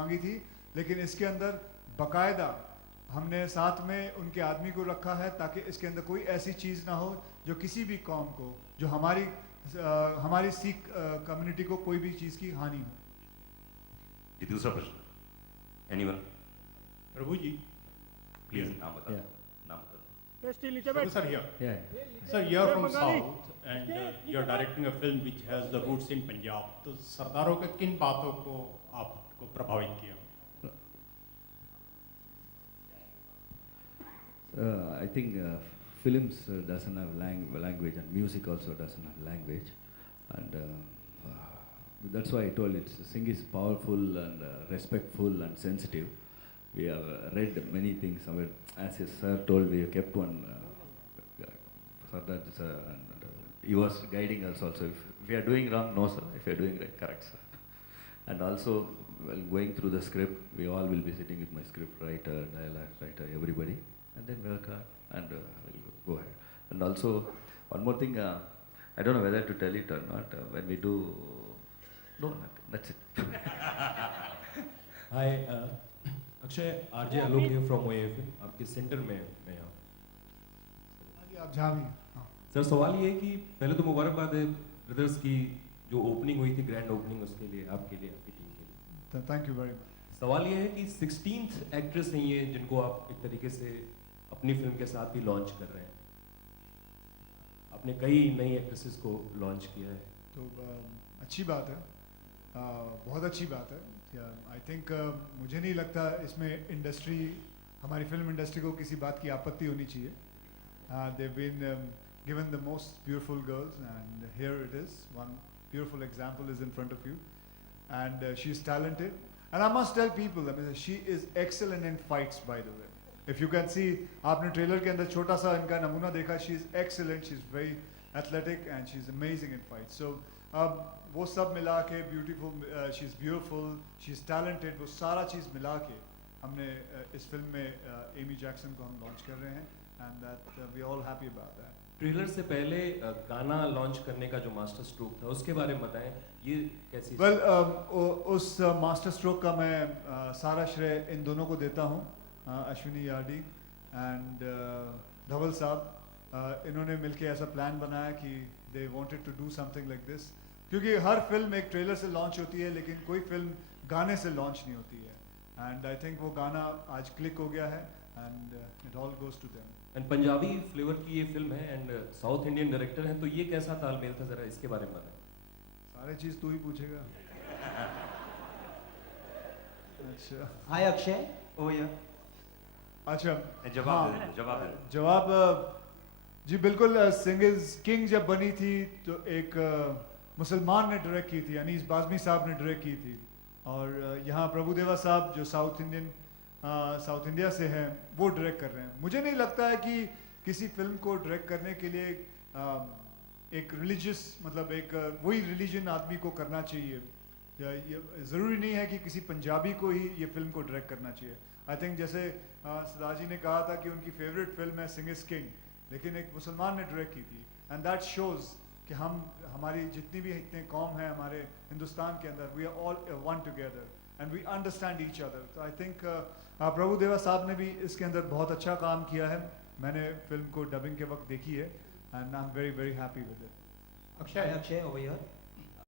मांगी थी, लेकिन इसके अंदर बाकायदा हमने साथ में उनके आदमी को रखा है ताकि इसके अंदर कोई ऐसी चीज़ ना हो जो किसी भी कौम को, जो हमारी सिख कम्युनिटी को कोई भी चीज़ की हानि हो। ये दूसरा प्रश्न एनीवन? प्रभु जी प्लीज नाम बता। Yeah. नाम बता। Sir, here. Yeah. Sir, you're from South and you're directing a film which has the roots in Punjab. तो सरदारों के किन बातों को आपको प्रभावित किया? I think films doesn't have language, and music also doesn't have language, and that's why I told it. Singh is powerful and respectful and sensitive. We have read many things. As his sir told, we kept one. Sardar, and he was guiding us also. If we are doing wrong, no sir. If we are doing right, correct sir. And also, while going through the script, we all will be sitting with my script writer, dialogue writer, everybody, and then we'll we'll go ahead. And also, one more thing. I don't know whether to tell it or not. When we do, no, nothing. That's it. Hi, Akshay, RJ Alok here from OAF. आपके centre में मैं यहाँ। आप जहाँ भी sir सवाल ये है कि पहले तो मुबारकबाद है ब्रदर्स की जो ओपनिंग हुई थी, ग्रैंड ओपनिंग, उसके लिए आपकी टीम के लिए। Thank you very much. सवाल ये है कि 16th एक्ट्रेस हैं ये जिनको आप एक तरीके से अपनी फिल्म के साथ भी लॉन्च कर रहे हैं। आपने कई नई एक्ट्रेसेस को लॉन्च किया है। तो अच्छी बात है, बहुत अच्छी बात है। आई थिंक मुझे नहीं लगता इसमें इंडस्ट्री, हमारी फिल्म इंडस्ट्री को किसी बात की आपत्ति होनी चाहिए। they've been given the most beautiful girls, and here it is. One beautiful example is in front of you, and she's talented. And I must tell people, I mean, she is excellent in fights, by the way. If you can see, आपने trailer के अंदर छोटा सा इनका नमूना देखा, she is excellent, she's very athletic, and she's amazing in fights. So वो सब मिला के beautiful, she's beautiful, she's talented, वो सारा चीज़ मिला के हमने इस फिल्म में एमी जैक्सन को हम लॉन्च कर रहे हैं, and that we all happy about that. Trailer से पहले गाना लॉन्च करने का जो मास्टर स्ट्रोक था उसके बारे में बताएं, ये कैसी? Well, उस मास्टर स्ट्रोक का मैं सारा श्रेय इन दोनों को देता हूँ, अश्विनी यार्डी एंड धवल साहब। इन्होंने मिलके ऐसा प्लान बनाया कि they wanted to do something like this, क्योंकि हर फिल्म एक ट्रेलर से लॉन्च होती है लेकिन कोई फिल्म गाने से लॉन्च नहीं होती है, एंड आई थिंक वो गाना आज क्लिक हो गया है, and it all goes to them. And Punjabi flavour की ये फिल्म है एंड साउथ इंडियन डायरेक्टर हैं, तो ये कैसा तालमेल था, जरा इसके बारे में बताएं। सारे चीज तू ही पूछेगा। अच्छा, हाय अक्षय, ओवर हियर। अच्छा, जवाब जी बिल्कुल। सिंह इज किंग जब बनी थी तो एक मुसलमान ने डायरेक्ट की थी, अनीस बाज़मी साहब ने डायरेक्ट की थी, और यहाँ प्रभुदेवा साहब जो साउथ इंडिया से हैं वो डायरेक्ट कर रहे हैं। मुझे नहीं लगता है कि किसी फिल्म को डायरेक्ट करने के लिए एक रिलीजियस, मतलब एक वही रिलीजन आदमी को करना चाहिए। ज़रूरी नहीं है कि किसी पंजाबी को ही ये फिल्म को डायरेक्ट करना चाहिए। आई थिंक जैसे सदाजी ने कहा था कि उनकी फेवरेट फिल्म है सिंह इज किंग, लेकिन एक मुसलमान ने डायरेक्ट की थी, एंड दैट शोज़ कि हमारी जितनी भी इतने कौम हैं हमारे हिंदुस्तान के अंदर, we are all one together and we understand each other. तो आई थिंक प्रभुदेवा साहब ने भी इसके अंदर बहुत अच्छा काम किया है। मैंने फिल्म को डबिंग के वक्त देखी है, and I am very very happy with it. Akshay, over here.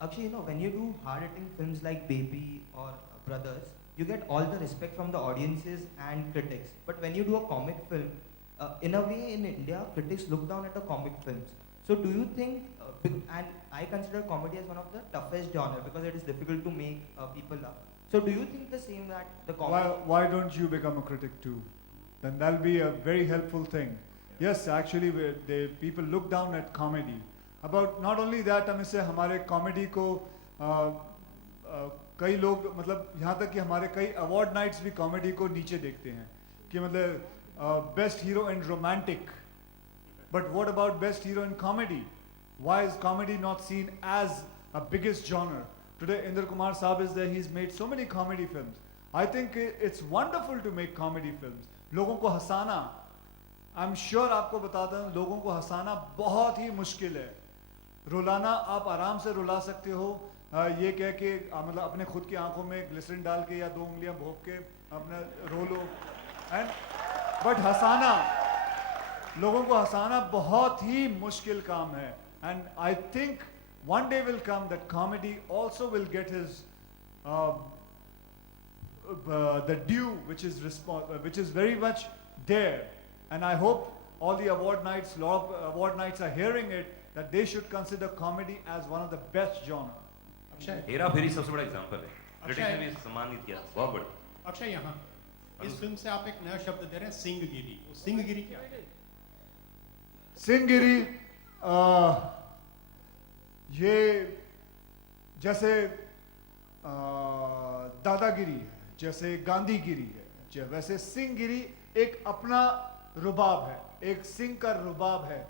Akshay, you know, when you do hard-hitting films like Baby or Brothers, you get all the respect from the audiences and critics. But when you do a comic film, in a way, in India, critics look down at the comic films. So do you think, and I consider comedy as one of the toughest genre because it is difficult to make people laugh. So do you think the same, that the comedy... Why don't you become a critic too? Then that'll be a very helpful thing. Yes, actually, people look down at comedy. About not only that, हम इससे हमारे comedy को कई लोग, मतलब यहाँ तक कि हमारे कई अवार्ड नाइट्स भी कॉमेडी को नीचे देखते हैं कि मतलब best hero in romantic, but what about best hero in comedy? Why is comedy not seen as a biggest genre? Today, Inder Kumar Saab is there. He's made so many comedy films. I think it's wonderful to make comedy films. लोगों को हंसाना, I'm sure आपको बताता हूँ, लोगों को हंसाना बहुत ही मुश्किल है। रुलाना आप आराम से रुला सकते हो, ये कह के मतलब अपने खुद की आंखों में ग्लिसरीन डाल के या 2 उंगलियां भोंक के अपना रो लो एंड बट हंसाना, लोगों को हंसाना बहुत ही मुश्किल काम है and I think one day will come that comedy also will get his the due which is very much there, and I hope all the award nights, lot of award nights are hearing it, that they should consider comedy as one of the best genre. Akshay Hera Pheri सबसे बड़ा example है, अच्छा critics है। ने भी सम्मानित किया, बहुत बड़ा। अक्षय यहाँ इस फिल्म से आप एक नया शब्द दे रहे हैं, सिंहगिरी। वो सिंहगिरी क्या है? सिंहगिरी ये जैसे दादागिरी है, जैसे गांधीगिरी है, वैसे सिंहगिरी एक अपना रुबाब है, एक सिंह का रुबाब है।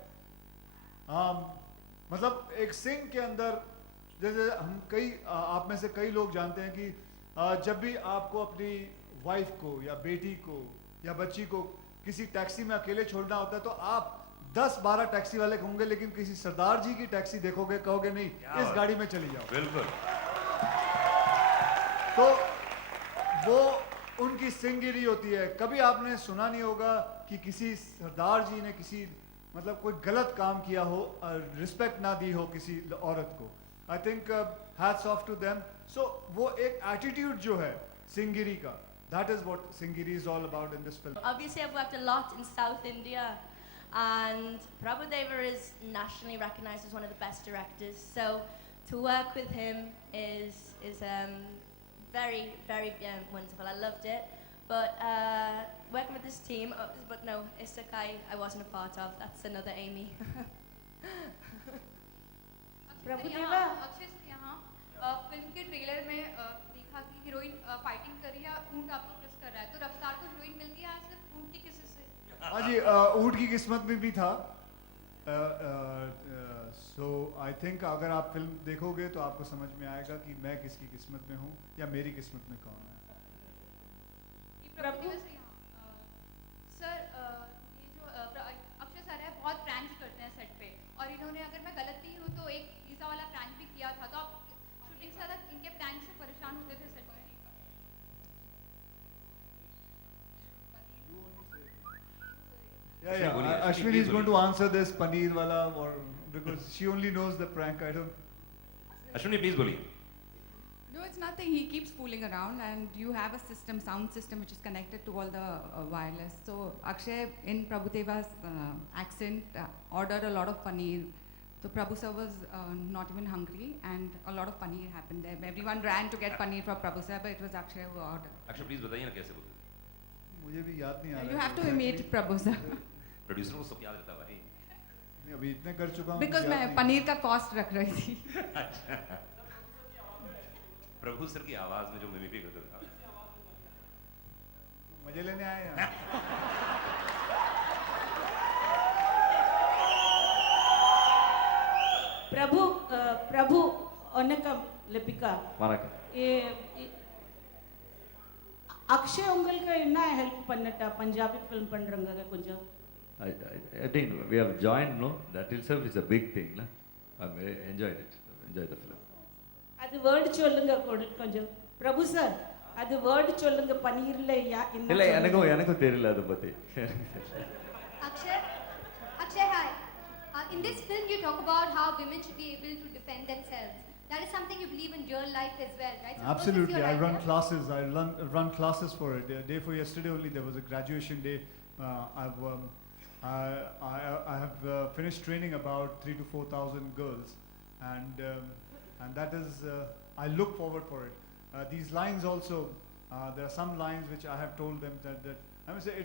मतलब एक सिंह के अंदर, जैसे हम आप में से कई लोग जानते हैं कि जब भी आपको अपनी वाइफ को या बेटी को या बच्ची को किसी टैक्सी में अकेले छोड़ना होता है तो आप 10-12 टैक्सी वाले होंगे, लेकिन किसी सरदार जी की टैक्सी देखोगे, कहोगे नहीं इस गाड़ी में चली जाओ। बिल्कुल। तो वो उनकी सिंहगिरी होती है। कभी आपने सुना नहीं होगा कि किसी सरदार जी ने किसी मतलब कोई गलत काम किया हो, रिस्पेक्ट ना दी हो किसी औरत को। I think hats off to them. So वो एक एटीट्यूड जो है सिंहगिरी का, that is what Singhiri is all about in this film. Obviously, I've worked a lot in South India, and Prabhudeva is nationally recognized as one of the best directors. So to work with him is very, very wonderful. I loved it. But working with this team, but no, Isakai I wasn't a part of. That's another Amy. Prabhudeva Akshay से यहाँ film के trailer में देखा कि heroine fighting कर रही है, ऊंट आपको किस कर रहा है, तो रफ्तार को हीरोइन मिलती है आज सिर्फ ऊंट की किसी से? हाँ जी, ऊँट की किस्मत में भी था। सो आई थिंक अगर आप फिल्म देखोगे तो आपको समझ में आएगा कि मैं किसकी किस्मत में हूँ या मेरी किस्मत में कौन है। प्रभुदेवा से यहाँ सर, ये जो अक्षय सर है बहुत प्रैंक्स करते हैं सेट पे, और इन्होंने, अगर मैं गलत नहीं हूँ तो एक वीजा वाला प्रैंक भी किया था, तो आप शूटिंग से ज़्यादा इनके प्रैंक से परेशान होते थे सेट पे? Yeah, Ashwini is going to answer this paneer wala, or because she only knows the prank. I don't. Ashwini please बोलिए। No, it's nothing. He keeps fooling around, and you have a system, sound system, which is connected to all the wireless. So Akshay, in Prabhudeva's accent, ordered a lot of paneer. So Prabhu sir was not even hungry, and a lot of paneer happened there. Everyone ran to get paneer for Prabhu sir, but it was Akshay who ordered. Akshay please बताइए ना कैसे बोलते। मुझे भी याद नहीं आ रहा। You have to imitate Prabhu sir. Producer को सब याद रहता है भाई। नहीं, अभी इतने कर चुका हूँ। Because मुझे मैं याद नहीं। पनीर का cost रख रही थी. प्रभु सर की आवाज में जो मिमिक्री करते थे। मजे लेने आए हैं। प्रभु वनकम लिपिका வணக்கம். அக்ஷய் உங்களுக்கு என்ன ஹெல்ப் பண்ணட்டா பஞ்சாபி ஃபிலிம் பண்றவங்க கொஞ்சம்? I think we have joined, no? That itself is a big thing, na? I enjoyed it. Enjoyed the film. அது வேர்ட் சொல்லுங்க கொஞ்சம். பிரபு சார், அது வேர்ட் சொல்லுங்க பன்னீர்ல இல்ல எனக்கும் தெரியல அத பத்தி. Akshay, hi. In this film, you talk about how women should be able to defend themselves. That is something you believe in real life as well, right? So Absolutely, I run classes. I run classes for it. The day for yesterday only, there was a graduation day. I have finished training about 3,000 to 4,000 girls, and that is I look forward for it. These lines also, there are some lines which I have told them that I must say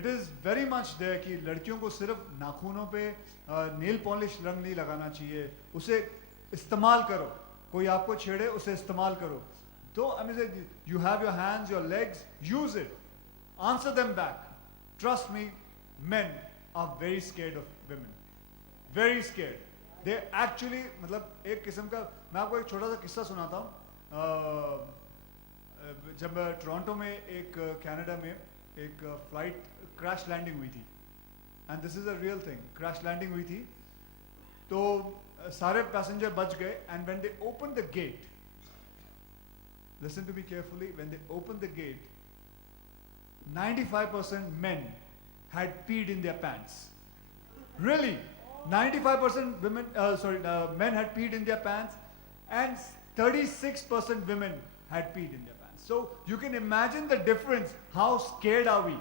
it is very much there कि लड़कियों को सिर्फ नाखूनों पे nail polish रंग नहीं लगाना चाहिए, उसे इस्तेमाल करो, कोई आपको छेड़े उसे इस्तेमाल करो। तो I mean, you have your hands, your legs, use it, answer them back. Trust me, men are very scared of women, very scared. They actually, मतलब एक किस्म का, मैं आपको एक छोटा सा किस्सा सुनाता हूँ। जब टोरंटो में एक कनाडा में एक फ्लाइट क्रैश लैंडिंग हुई थी, and this is a real thing, crash landing हुई थी, तो सारे पैसेंजर बच गए and when they open the gate, listen to me carefully, when they opened the gate, 95% men had peed in their pants. Really, 95% men had peed in their pants, and 36% women had peed in their pants. So you can imagine the difference. How scared are we?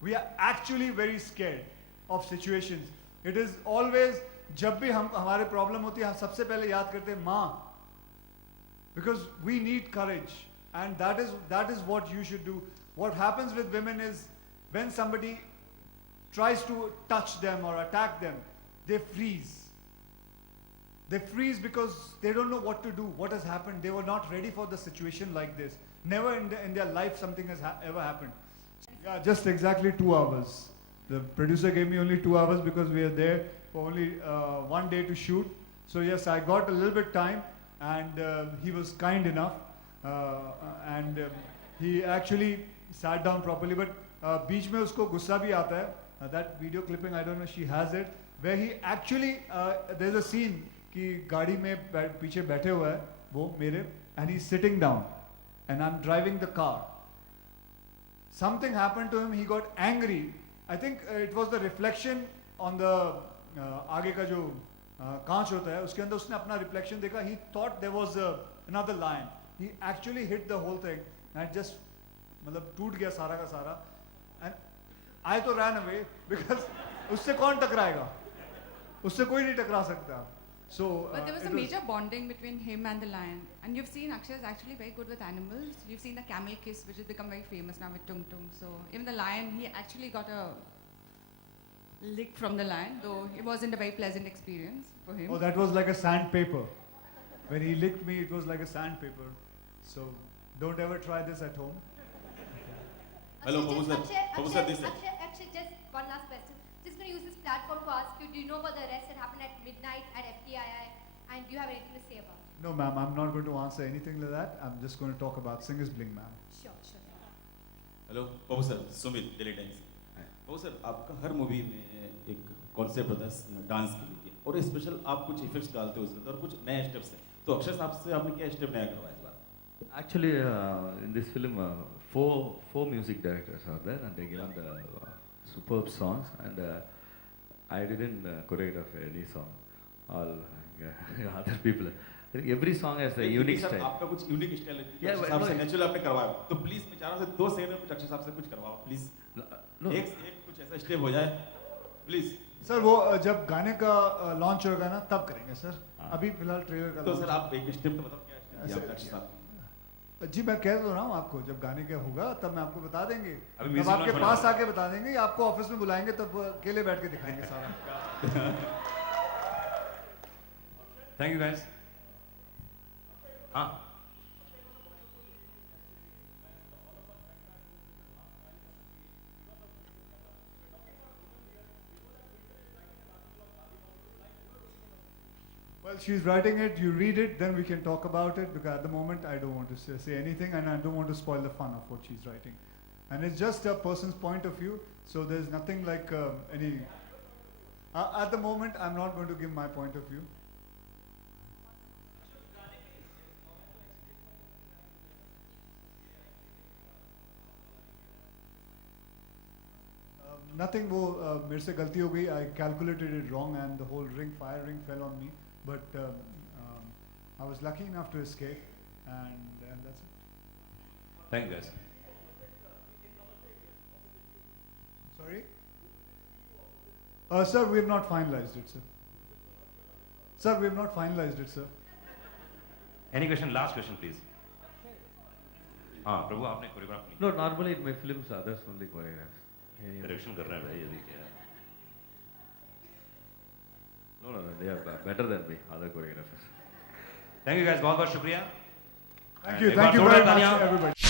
We are actually very scared of situations. It is always, जब भी हम हमारे problem होती है, हम सबसे पहले याद करते हैं माँ. Because we need courage, and that is what you should do. What happens with women is when somebody tries to touch them or attack them, they freeze. They freeze because they don't know what to do, what has happened. They were not ready for the situation like this. Never in their life something has ever happened. Yeah, just exactly 2 hours. The producer gave me only 2 hours because we are there for only 1 day to shoot. So yes, I got a little bit time. And he was kind enough, and he actually sat down properly. But बीच में उसको गुस्सा भी आता है. That video clipping, I don't know, she has it, where he actually there's a scene कि गाड़ी में पीछे बैठे हुआ है वो मेरे, and he's sitting down, and I'm driving the car. Something happened to him. He got angry. I think it was the reflection on the आगे का जो कांच होता है उसके अंदर उसने अपना रिफ्लेक्शन देखा. He thought there was another lion. He actually hit the whole thing and just मतलब टूट गया सारा का सारा. And I तो ran away because उससे कौन टकराएगा, उससे कोई नहीं टकरा सकता. So But there was a major bonding between him and the lion. And you've seen Akshay is actually very good with animals. You've seen the camel kiss, which has become very famous now with Tung Tung. So even the lion, he actually got a lick from the lion, though it wasn't a very pleasant experience for him. Oh, that was like a sandpaper. When he licked me, it was like a sandpaper. So don't ever try this at home. Hello, Akshay, Akshay, just one last question. Just going to use this platform to ask you, do you know about the arrest that happened at midnight at FTII, and do you have anything to say about it? No, ma'am, I'm not going to answer anything like that. I'm just going to talk about Singer's Bling, ma'am. Sure. Hello Babu sir, Sumit Delhi Times. Babu sir, आपका हर movie में एक concept होता है dance के लिए, और special आप कुछ इफेक्ट्स डालते हो उसमें और कुछ नए स्टेप्स हैं. तो अक्षय साहब से आपने क्या स्टेप नया करवाया इस बार? Actually, in this film, four music directors are there, and they given the superb songs, and I didn't choreograph any song. All other people. I think every song has a unique style. आपका कुछ unique style है. Yeah, Akshay साहब से natural आपने करवाया, तो please मैं चाह रहा हूँ 2 सेकंड में कुछ अक्षय साहब से कुछ करवाओ प्लीज. No. एक कुछ ऐसा स्टेप हो जाए प्लीज. सर वो जब गाने का लॉन्च होगा ना तब करेंगे सर. अभी फिलहाल ट्रेलर का. तो सर आप एक स्टेप तो बताओ क्या स्टेप दिया अक्षय साहब? जी मैं कह तो रहा हूँ आपको, जब गाने का होगा तब मैं आपको बता देंगे. अभी तब आपके पास आके बता देंगे, आपको ऑफिस में बुलाएंगे तब अकेले बैठ के दिखाएंगे सारा. Thank you guys. हाँ Well, she's writing it, you read it, then we can talk about it, because at the moment I don't want to say anything, and I don't want to spoil the fun of what she's writing. And it's just a person's point of view, so there's nothing like any... at the moment, I'm not going to give my point of view. Nothing, वो मेरे से गलती हो गई. I calculated it wrong and the whole fire ring fell on me. But I was lucky enough to escape, and that's it. Thank you guys. Sorry? Sir, we have not finalized it, sir. Sir, we have not finalized it, sir. Any question, last question please. हाँ प्रभु, आपने choreograph नहीं. No, normally in my films, others only choreograph. Direction कर रहे हैं भाई अभी क्या. No, they are better than me, other choreographers. Thank you guys, बहुत बहुत शुक्रिया. Thank you एक बार very जोरदार much, तालियां. everybody.